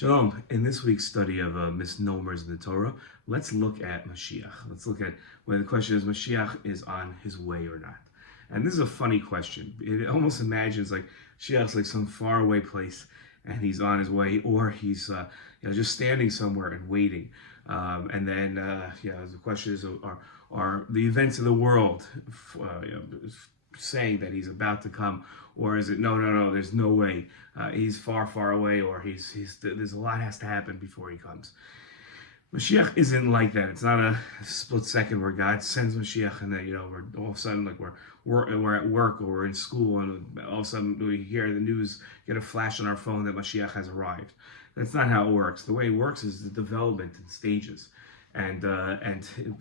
Shalom. In this week's study of Misnomers in the Torah, let's look at Moshiach. Let's look at where the question is, Moshiach is on his way or not. And this is a funny question. It almost imagines like Moshiach's like some faraway place and he's on his way, or he's just standing somewhere and waiting. And then the question is, are the events of the world saying that he's about to come, or is it no, there's no way, he's far away, or there's a lot has to happen before he comes. Mashiach isn't like that. It's not a split second where God sends Mashiach and then we're all of a sudden like we're at work or we're in school and all of a sudden we hear the news, get a flash on our phone that Mashiach has arrived. That's not how it works. The way it works is the development in stages, and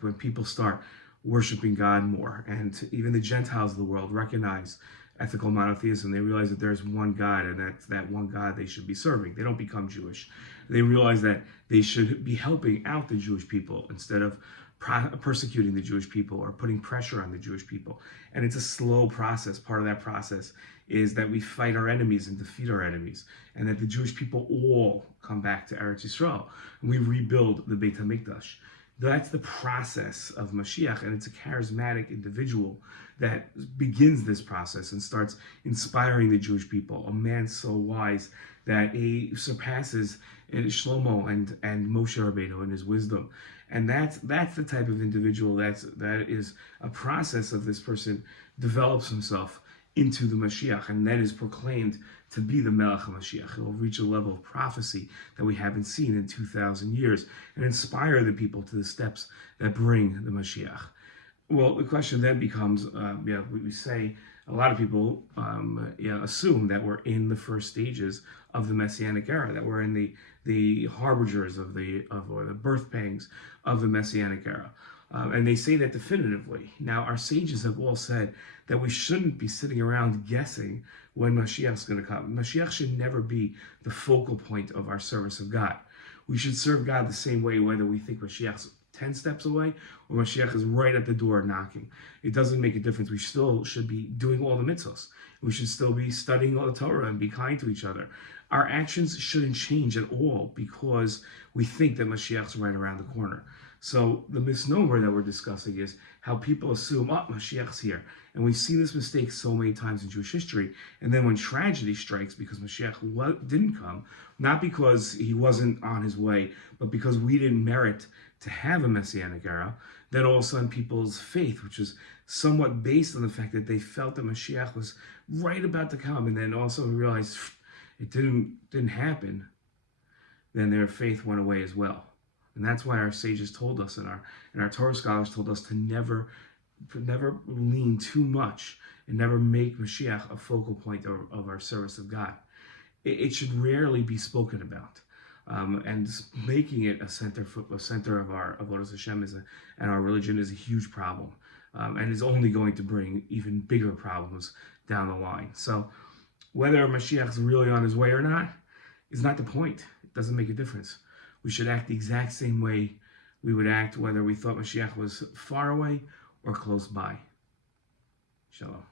when people start worshiping God more, and even the Gentiles of the world recognize ethical monotheism. They realize that there's one God, and that's that one God they should be serving. They don't become Jewish. They realize that they should be helping out the Jewish people instead of persecuting the Jewish people or putting pressure on the Jewish people. And it's a slow process. Part of that process is that we fight our enemies and defeat our enemies, and that the Jewish people all come back to Eretz Yisrael, and we rebuild the Beit HaMikdash. That's the process of Moshiach, and it's a charismatic individual that begins this process and starts inspiring the Jewish people. A man so wise that he surpasses Shlomo and Moshe Rabbeinu in his wisdom. And that's the type of individual that is a process of this person develops himself into the Mashiach, and then is proclaimed to be the Melech HaMashiach. It will reach a level of prophecy that we haven't seen in 2,000 years and inspire the people to the steps that bring the Mashiach. Well, the question then becomes, we say, a lot of people assume that we're in the first stages of the Messianic era, that we're in the harbingers or the birth pangs of the Messianic era. And they say that definitively. Now, our sages have all said that we shouldn't be sitting around guessing when Mashiach's going to come. Mashiach should never be the focal point of our service of God. We should serve God the same way, whether we think Mashiach's 10 steps away or Mashiach is right at the door knocking. It doesn't make a difference. We still should be doing all the mitzvahs. We should still be studying all the Torah and be kind to each other. Our actions shouldn't change at all because we think that Mashiach's right around the corner. So the misnomer that we're discussing is how people assume, Mashiach's here. And we've seen this mistake so many times in Jewish history. And then when tragedy strikes because Mashiach didn't come, not because he wasn't on his way, but because we didn't merit to have a Messianic era, then all of a sudden people's faith, which is somewhat based on the fact that they felt that Mashiach was right about to come, and then also realized it didn't happen, then their faith went away as well. And that's why our sages told us, and our Torah scholars told us to never lean too much and never make Mashiach a focal point of our service of God. It should rarely be spoken about, and making it a center of our avodas Hashem and our religion is a huge problem, and is only going to bring even bigger problems down the line. So whether Mashiach's really on his way or not is not the point. It doesn't make a difference. We should act the exact same way we would act whether we thought Mashiach was far away or close by. Shalom.